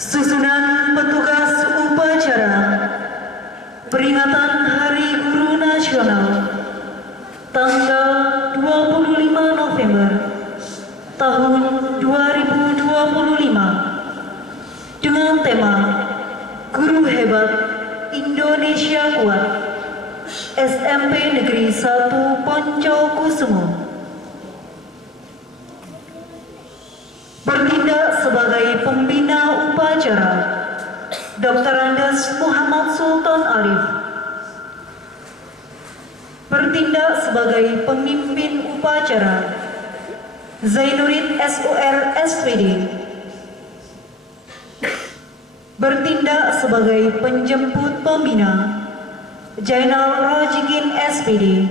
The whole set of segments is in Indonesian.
Susunan petugas upacara peringatan Hari Guru Nasional tanggal 25 November tahun 2025 dengan tema Guru Hebat Indonesia Kuat, SMP Negeri 1 Poncokusumo. Bertindak sebagai pembina upacara Dr. Andes Muhammad Sultan Arif. Bertindak sebagai pemimpin upacara Zainuddin SOR SPD. Bertindak sebagai penjemput pembina Jainal Rojikin SPD.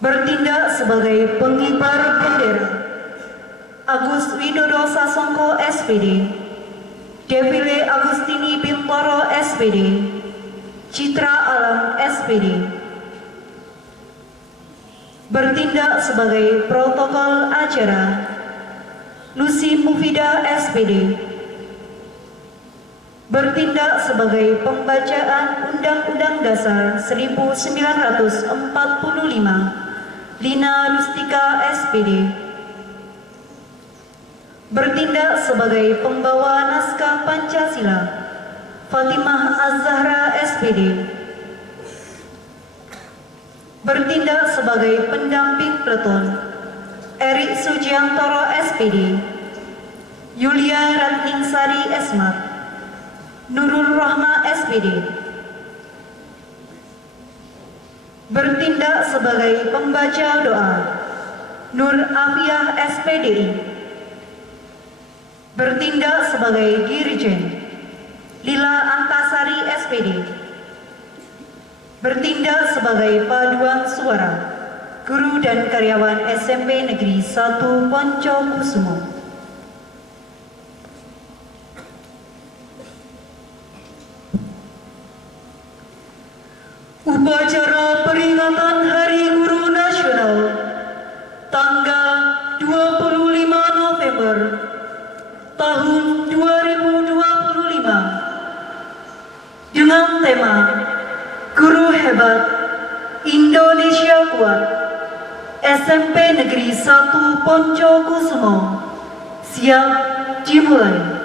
Bertindak sebagai pengibar bendera Agus Widodo Sasongko SPD, Devile Agustini Bintoro SPD, Citra Alam SPD. Bertindak sebagai protokol acara Lucy Mufida SPD. Bertindak sebagai pembacaan Undang-Undang Dasar 1945 Lina Rustika SPD. Bertindak sebagai pembawa naskah Pancasila Fatimah Az-Zahra SPD. Bertindak sebagai pendamping peleton Erik Sujiantoro SPD, Yulia Ratningsari Esmat, Nurul Rahma SPD. Bertindak sebagai pembaca doa Nur Afiah SPDI. Bertindak sebagai dirijen Lila Antasari SPD. Bertindak sebagai paduan suara guru dan karyawan SMP Negeri 1 Poncokusumo. Upacara peringatan Hari Guru Nasional tanggal 25 November tahun 2025 dengan tema Guru Hebat Indonesia Kuat, SMP Negeri 1 Poncokusumo siap dimulai.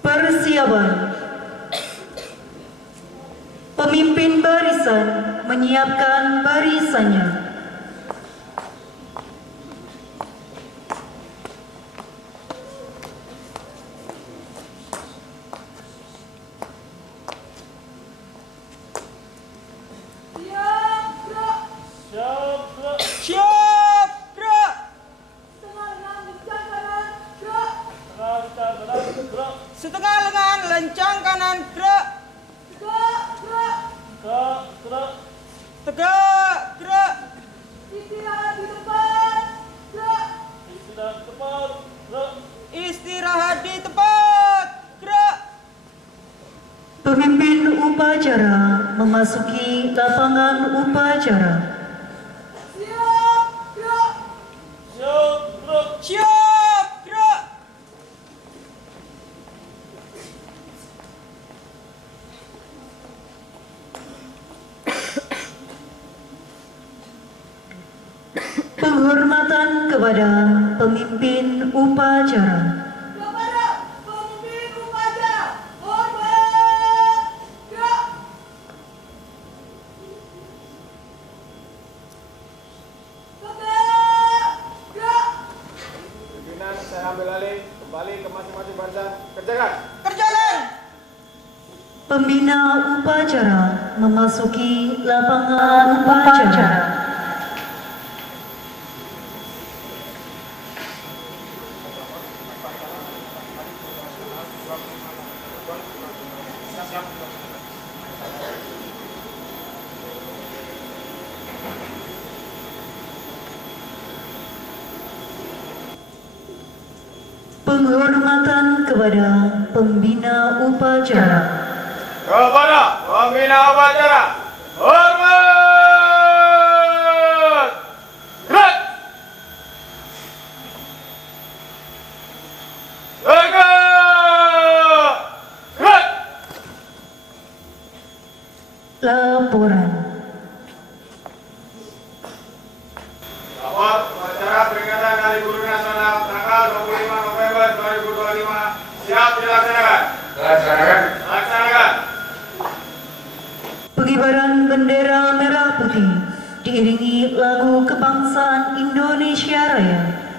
Persiapan. Pemimpin barisan menyiapkan barisannya. Setengah lengan lencang kanan gerak. Tegak gerak. Istirahat di tempat gerak. Istirahat di tempat gerak. Pemimpin upacara memasuki lapangan upacara. Siap gerak. Siap gerak. Penghormatan kepada pemimpin upacara. Kepada pemimpin upacara, hormat gerak. Tegak gerak. Pimpinan, saya ambil alih kembali ke masing-masing barisan. Kerjakan. Kerjakan. Pembina upacara memasuki lapangan upacara. Penghormatan kepada pembina upacara. Kepada pembina upacara, hormat. Gerak. laporan. Lapor upacara peringatan Hari Guru Nasional tanggal 25 November 2025 siap dilaksanakan. Laksanakan. Pengibaran bendera merah putih diiringi lagu kebangsaan Indonesia Raya.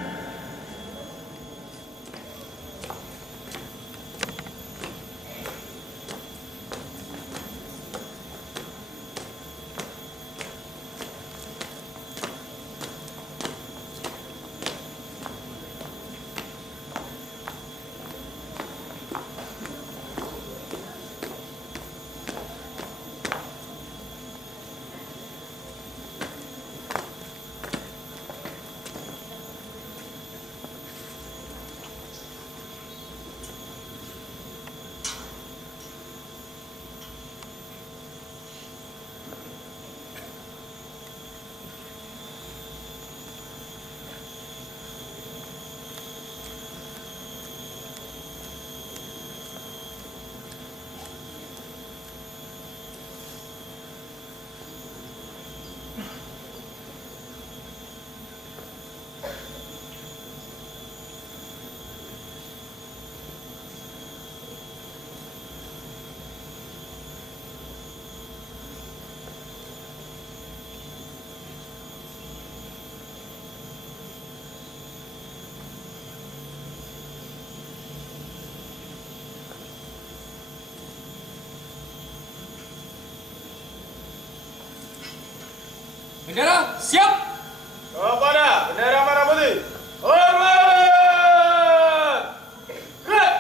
Bendera siap. Kepada bendera merah putih. Hormat. Gerak.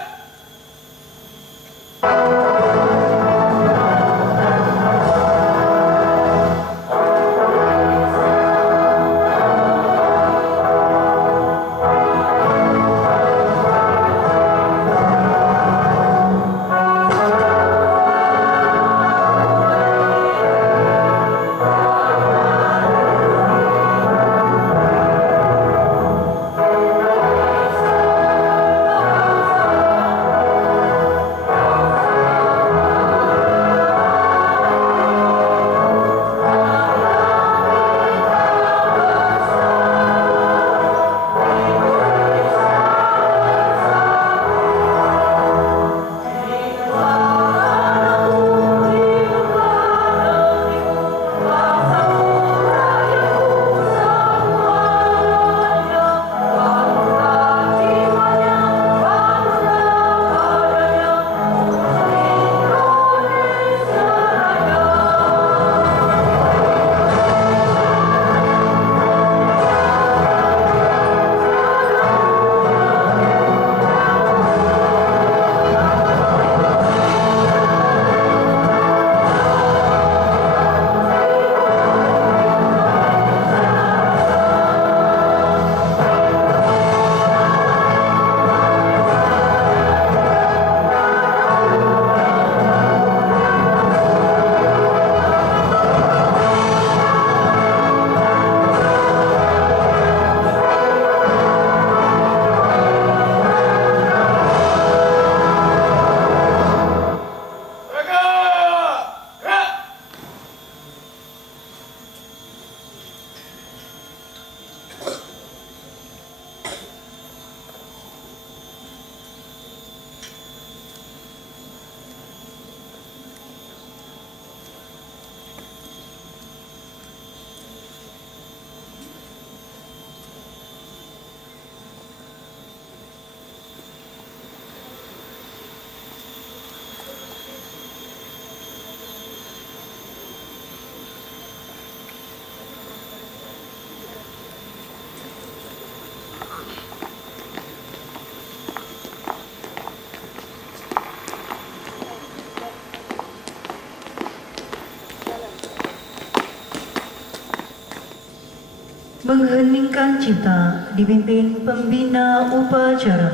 Mengheningkan cipta dipimpin pembina upacara.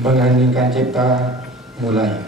Mengheningkan cipta mulai.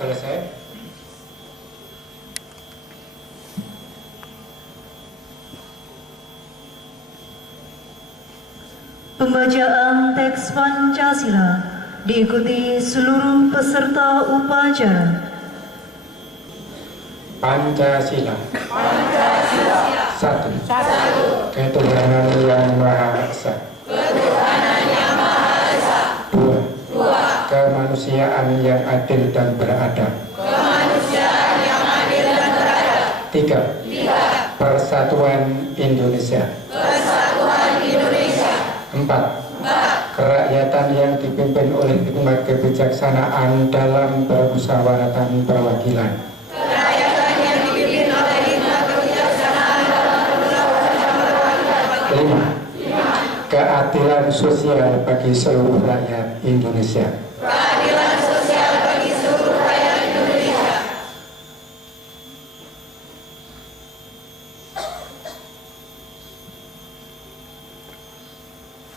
Selesai. Pembacaan teks Pancasila diikuti seluruh peserta upacara. Pancasila. Satu. Ketuhanan yang Maha Esa. Dua. Kemanusiaan yang adil dan beradab. Tiga. Persatuan Indonesia. Empat. Kerakyatan yang dipimpin oleh hikmat kebijaksanaan dalam permusyawaratan perwakilan. Lima. Keadilan sosial bagi seluruh rakyat Indonesia.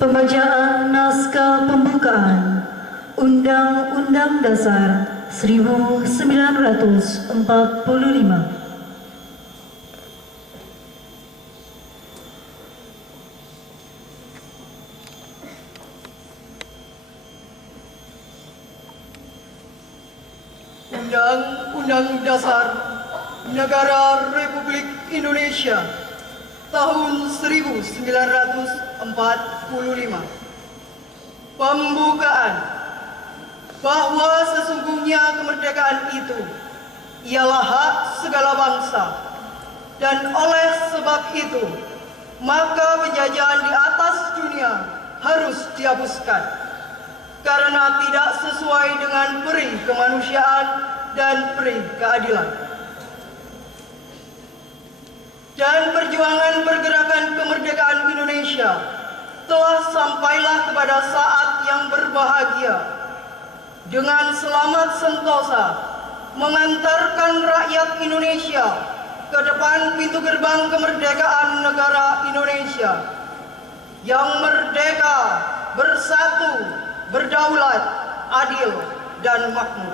Pembacaan naskah pembukaan Undang-Undang Dasar 1945. Undang-Undang Dasar Negara Republik Indonesia tahun 1945. Pembukaan. Bahwa sesungguhnya kemerdekaan itu ialah hak segala bangsa, dan oleh sebab itu maka penjajahan di atas dunia harus dihapuskan karena tidak sesuai dengan peri kemanusiaan dan peri keadilan. Dan perjuangan pergerakan kemerdekaan Indonesia telah sampailah kepada saat yang berbahagia dengan selamat sentosa mengantarkan rakyat Indonesia ke depan pintu gerbang kemerdekaan negara Indonesia yang merdeka, bersatu, berdaulat, adil, dan makmur.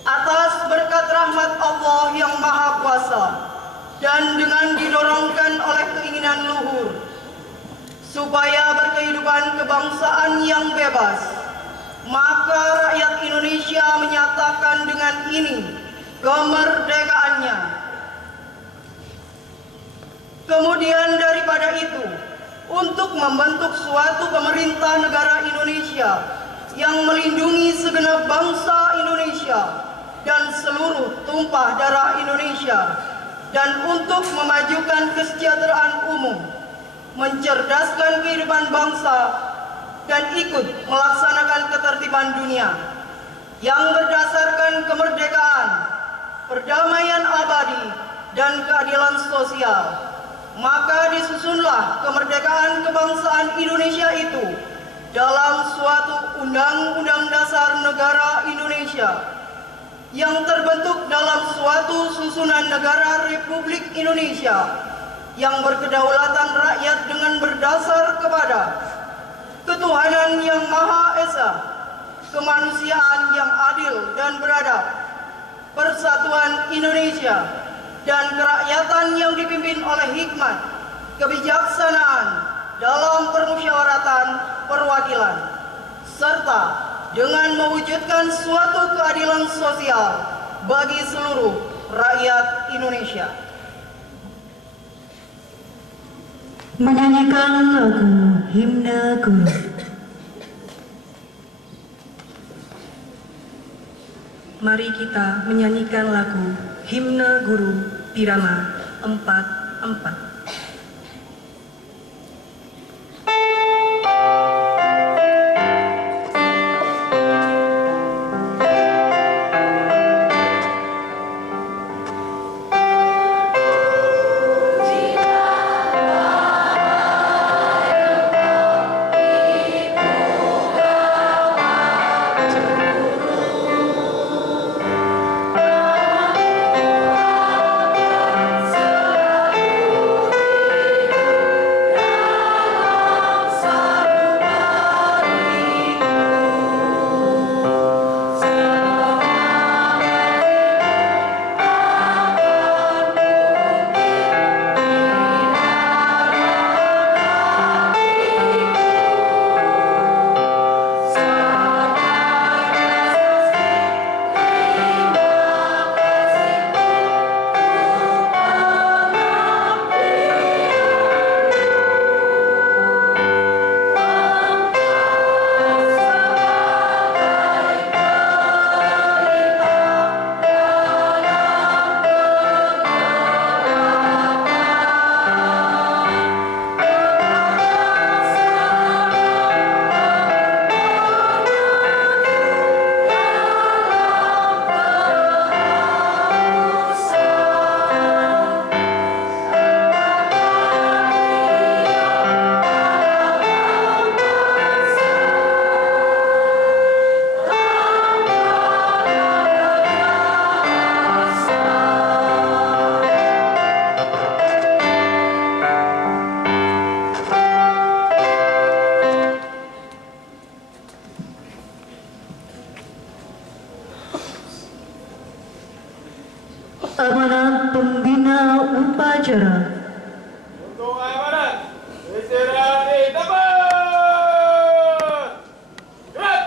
Atas berkat rahmat Allah yang Maha Kuasa dan dengan didorongkan oleh keinginan luhur supaya berkehidupan kebangsaan yang bebas, maka rakyat Indonesia menyatakan dengan ini kemerdekaannya. Kemudian daripada itu, untuk membentuk suatu pemerintah negara Indonesia yang melindungi segenap bangsa Indonesia dan seluruh tumpah darah Indonesia, dan untuk memajukan kesejahteraan umum, mencerdaskan kehidupan bangsa, dan ikut melaksanakan ketertiban dunia yang berdasarkan kemerdekaan, perdamaian abadi, dan keadilan sosial, maka disusunlah kemerdekaan kebangsaan Indonesia itu dalam suatu Undang-Undang Dasar Negara Indonesia yang terbentuk dalam suatu susunan negara Republik Indonesia yang berkedaulatan rakyat dengan berdasar kepada ketuhanan yang Maha Esa, kemanusiaan yang adil dan beradab, persatuan Indonesia, dan kerakyatan yang dipimpin oleh hikmat, kebijaksanaan dalam permusyawaratan perwakilan, serta dengan mewujudkan suatu keadilan sosial bagi seluruh rakyat Indonesia. Menyanyikan lagu Himne Guru. Mari kita menyanyikan lagu Himne Guru Irama 4/4. Amanat Pembina Upacara. Untuk amanat, istirahat di tempat. Gerak.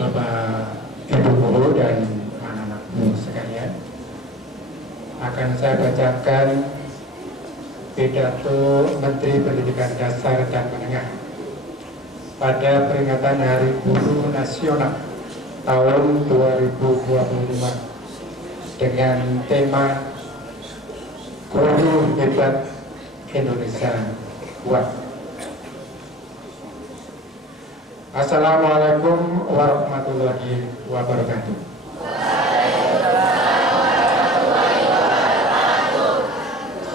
Bapak Ibu Guru dan anak-anakku sekalian, akan saya bacakan pidato Menteri Pendidikan Dasar dan Menengah pada peringatan Hari Guru Nasional tahun 2025 dengan tema Guru Hebat Indonesia Kuat. Assalamualaikum warahmatullahi wabarakatuh.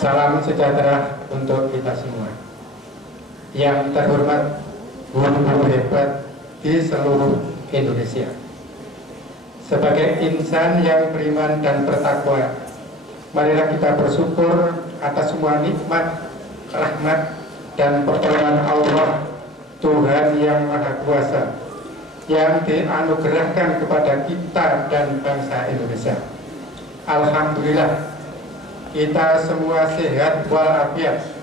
Salam sejahtera untuk kita semua. Yang terhormat guru-guru hebat di seluruh Indonesia. Sebagai insan yang beriman dan bertakwa, marilah kita bersyukur atas semua nikmat, rahmat, dan pertolongan Allah Tuhan yang Maha Kuasa yang dianugerahkan kepada kita dan bangsa Indonesia. Alhamdulillah, kita semua sehat walafiat.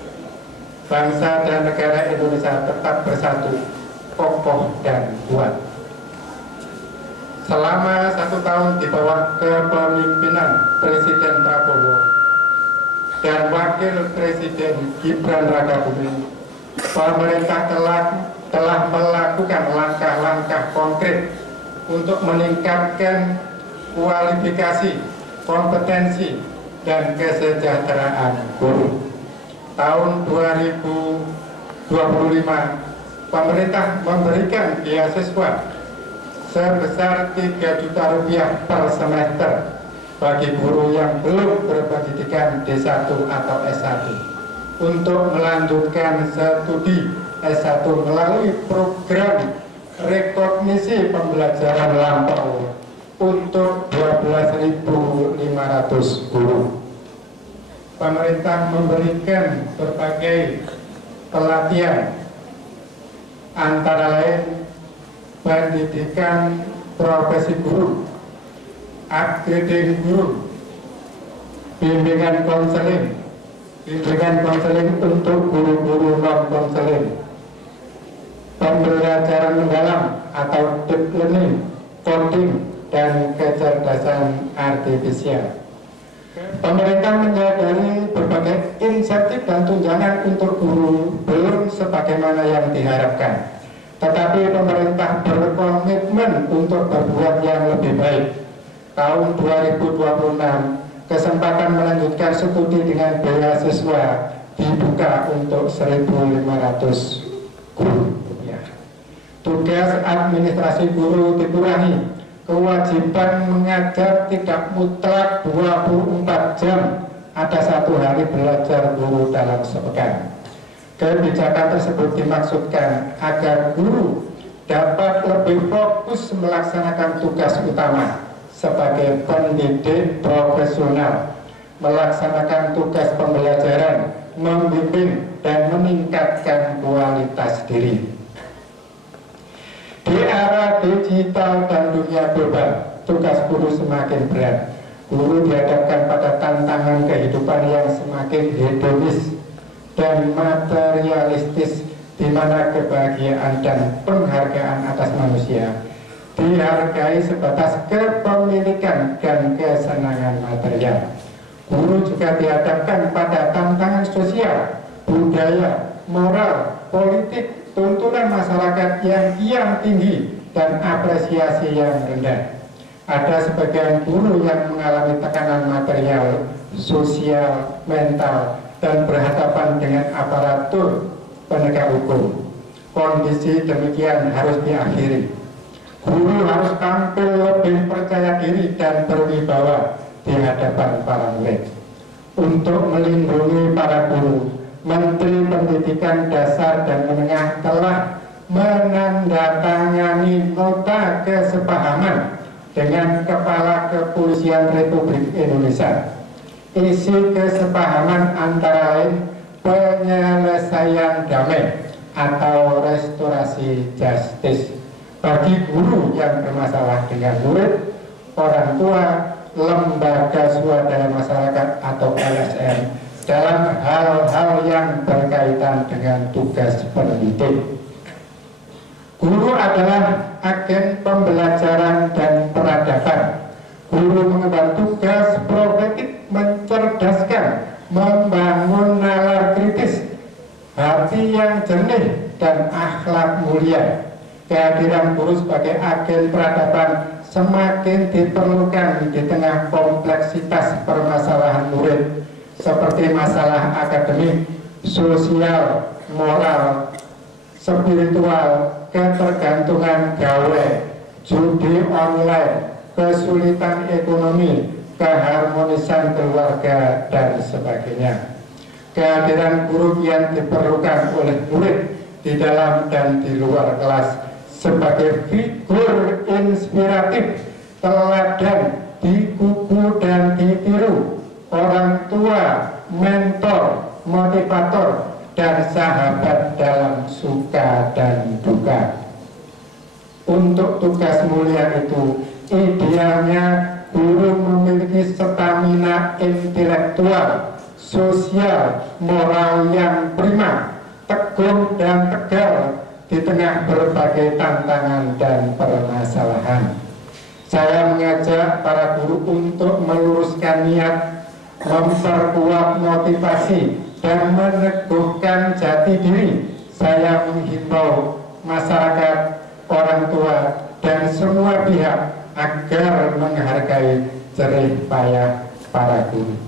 Bangsa dan negara Indonesia tetap bersatu, kokoh dan kuat. Selama 1 tahun di bawah kepemimpinan Presiden Prabowo dan Wakil Presiden Gibran Rakabuming, pemerintah telah melakukan langkah-langkah konkret untuk meningkatkan kualifikasi, kompetensi, dan kesejahteraan guru. Tahun 2025, pemerintah memberikan beasiswa sebesar 3 juta rupiah per semester bagi guru yang belum berpendidikan D1 atau S1 untuk melanjutkan studi S1 melalui program rekognisi pembelajaran lampau untuk 12.500 guru. Pemerintah memberikan berbagai pelatihan, antara lain pendidikan profesi guru, upgrading guru, bimbingan konseling untuk guru-guru non-konseling, pembelajaran mendalam atau deep learning, coding, dan kecerdasan artifisial. Pemerintah menyadari berbagai insentif dan tunjangan untuk guru belum sebagaimana yang diharapkan. Tetapi pemerintah berkomitmen untuk berbuat yang lebih baik. Tahun 2026, kesempatan melanjutkan studi dengan beasiswa dibuka untuk 1.500 guru. Tugas administrasi guru dikurangi. Kewajiban mengajar tidak mutlak 24 jam, ada 1 hari belajar guru dalam sepekan. Kebijakan tersebut dimaksudkan agar guru dapat lebih fokus melaksanakan tugas utama sebagai pendidik profesional, melaksanakan tugas pembelajaran, membimbing, dan meningkatkan kualitas diri. Di era digital dan dunia global, tugas guru semakin berat. Guru dihadapkan pada tantangan kehidupan yang semakin hedonis dan materialistis, di mana kebahagiaan dan penghargaan atas manusia dihargai sebatas kepemilikan dan kesenangan material. Guru juga dihadapkan pada tantangan sosial, budaya, moral, politik, tuntunan masyarakat yang kian tinggi dan apresiasi yang rendah. Ada sebagian guru yang mengalami tekanan material, sosial, mental, dan berhadapan dengan aparatur penegak hukum. Kondisi demikian harus diakhiri. Guru harus tampil lebih percaya diri dan berwibawa di hadapan para murid. Untuk melindungi para guru, Menteri Pendidikan Dasar dan Menengah telah menandatangani nota kesepahaman dengan Kepala Kepolisian Republik Indonesia. Isi kesepahaman antara lain penyelesaian damai atau restorasi restoratif justice bagi guru yang bermasalah dengan murid, orang tua, lembaga swadaya masyarakat atau LSM dalam hal-hal yang berkaitan dengan tugas pendidik. Guru adalah agen pembelajaran dan peradaban. Guru mengemban tugas profetik mencerdaskan, membangun nalar kritis, hati yang jernih, dan akhlak mulia. Kehadiran guru sebagai agen peradaban semakin diperlukan di tengah kompleksitas permasalahan murid seperti masalah akademik, sosial, moral, spiritual, ketergantungan gawe, judi online, kesulitan ekonomi, keharmonisan keluarga, dan sebagainya. Kehadiran guru yang diperlukan oleh murid di dalam dan di luar kelas sebagai figur inspiratif, teladan, dikuku dan ditiru, orang tua, mentor, motivator, dan sahabat dalam suka dan duka. Untuk tugas mulia itu, idealnya guru memiliki stamina intelektual, sosial, moral yang prima, teguh dan tegar di tengah berbagai tantangan dan permasalahan. Saya mengajak para guru untuk meluruskan niat, memperkuat motivasi, dan meneguhkan jati diri. Saya menghimbau masyarakat, orang tua, dan semua pihak agar menghargai jerih payah para guru.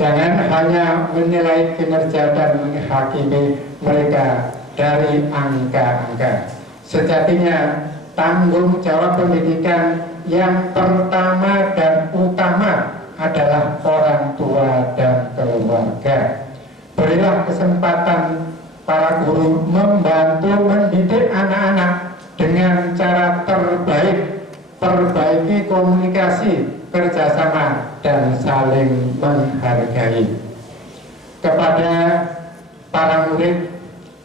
Jangan hanya menilai kinerja dan menghakimi mereka dari angka-angka. Sejatinya tanggung jawab pendidikan yang pertama dan utama adalah orang tua dan keluarga. Berilah kesempatan para guru membantu mendidik anak-anak dengan cara terbaik, perbaiki komunikasi, kerjasama, dan saling menghargai. Kepada para murid,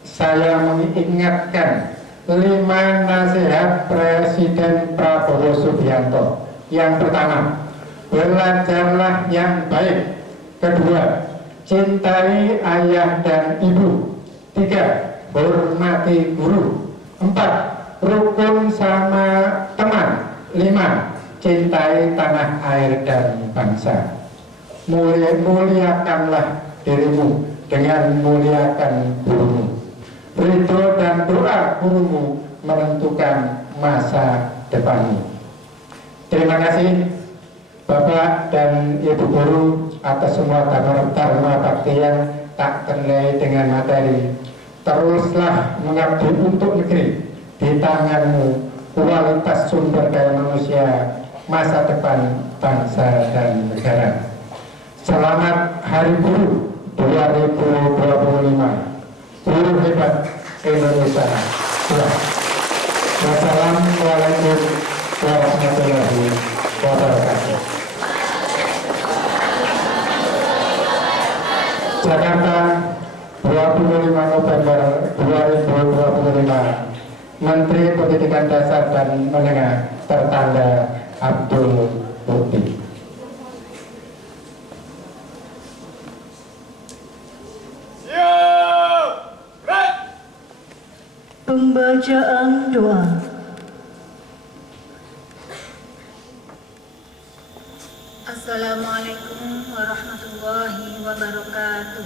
saya mengingatkan 5 nasihat Presiden Prabowo Subianto. Yang pertama, belajarlah yang baik. Kedua, cintai ayah dan ibu. 3, hormati guru. 4, rukun sama teman. 5, cintai tanah air dan bangsa. Muliakanlah dirimu dengan muliakan gurumu. Ridho dan doa gurumu menentukan masa depanmu. Terima kasih Bapak dan Ibu guru atas semua dharma bakti yang tak ternilai dengan materi. Teruslah mengabdi untuk negeri. Di tanganmu kualitas sumber daya manusia, masa depan bangsa dan negara. Selamat Hari Guru 2025. Guru hebat Indonesia. Wassalamualaikum warahmatullahi wabarakatuh. Jakarta, 25 November 2025. Menteri Pendidikan Dasar dan Menengah tertanda Abdul Bukti. Pembacaan doa. Assalamualaikum warahmatullahi wabarakatuh.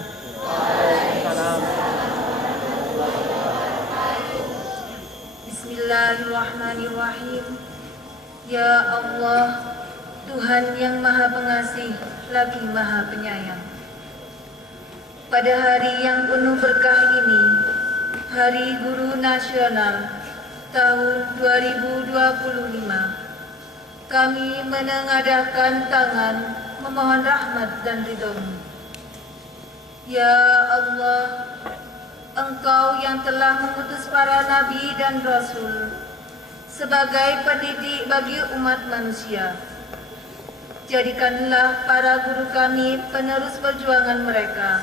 Bismillahirrahmanirrahim. Ya Allah, Tuhan yang Maha Pengasih lagi Maha Penyayang. Pada hari yang penuh berkah ini, Hari Guru Nasional tahun 2025, kami menengadahkan tangan memohon rahmat dan ridho-Mu. Ya Allah, Engkau yang telah mengutus para nabi dan rasul sebagai pendidik bagi umat manusia, jadikanlah para guru kami penerus perjuangan mereka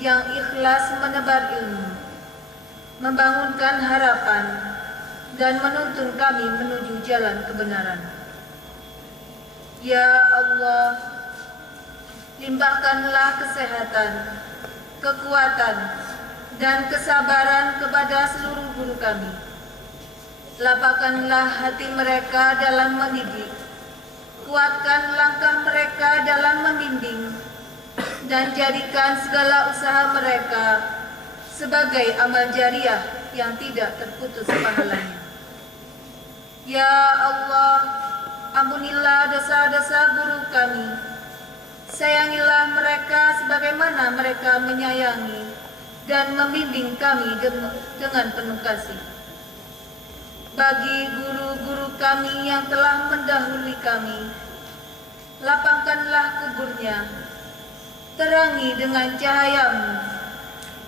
yang ikhlas menebar ilmu, membangunkan harapan, dan menuntun kami menuju jalan kebenaran. Ya Allah, limpahkanlah kesehatan, kekuatan, dan kesabaran kepada seluruh guru kami. Lapangkanlah hati mereka dalam mendidik, kuatkan langkah mereka dalam membimbing, dan jadikan segala usaha mereka sebagai amal jariah yang tidak terputus pahalanya. Ya Allah, ampunilah dosa-dosa guru kami. Sayangilah mereka sebagaimana mereka menyayangi dan membimbing kami dengan penuh kasih. Bagi guru-guru kami yang telah mendahului kami, lapangkanlah kuburnya, terangi dengan cahayamu,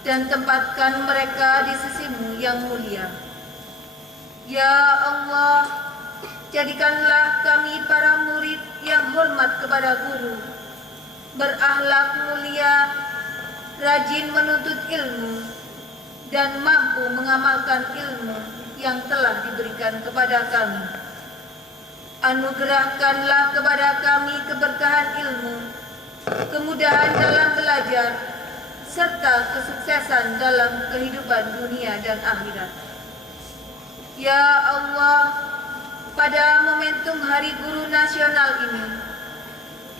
dan tempatkan mereka di sisimu yang mulia. Ya Allah, jadikanlah kami para murid yang hormat kepada guru, berakhlak mulia, rajin menuntut ilmu, dan mampu mengamalkan ilmu yang telah diberikan kepada kami. Anugerahkanlah kepada kami keberkahan ilmu, kemudahan dalam belajar, serta kesuksesan dalam kehidupan dunia dan akhirat. Ya Allah, pada momentum Hari Guru Nasional ini,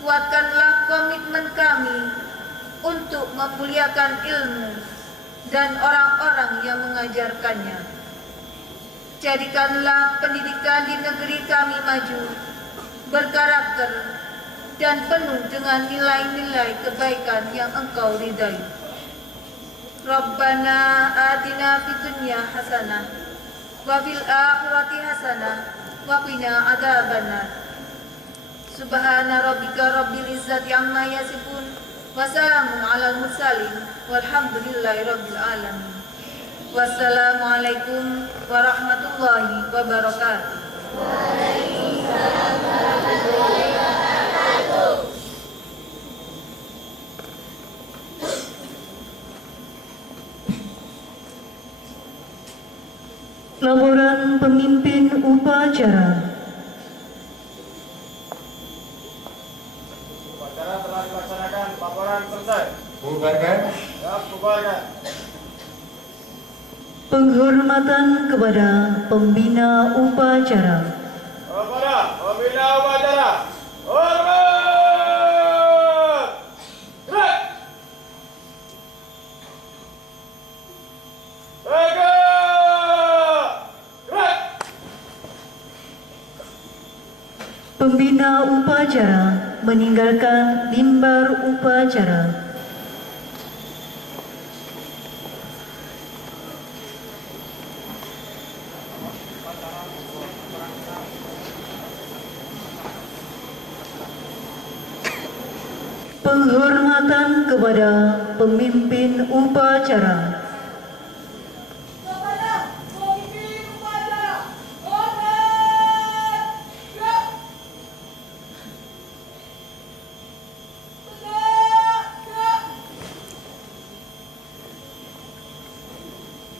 kuatkanlah komitmen kami untuk memuliakan ilmu dan orang-orang yang mengajarkannya. Jadikanlah pendidikan di negeri kami maju, berkarakter, dan penuh dengan nilai-nilai kebaikan yang Engkau ridai. Rabbana atina fid dunya hasanah wa fil akhirati hasanah wa qina adzabannar. Subhana rabbika rabbil izzati amma yasifun wa salamun alal mursalin walhamdulillahi rabbil alamin. Wassalamualaikum warahmatullahi wabarakatuh. Waalaikumsalam warahmatullahi wabarakatuh. Laporan pemimpin upacara. Upacara telah dilaksanakan. Laporan selesai. Bubarkan. Ya, bubarkan. Penghormatan kepada pembina upacara. Kepada pembina upacara. Hormat. Gerak. Tegak. Gerak. Pembina upacara meninggalkan mimbar upacara. Penghormatan kepada pemimpin upacara.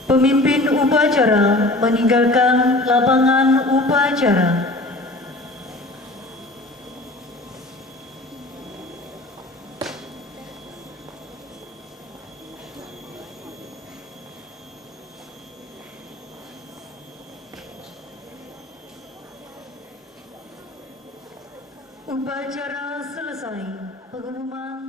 Pemimpin upacara meninggalkan lapangan upacara. Upacara selesai. Pengumuman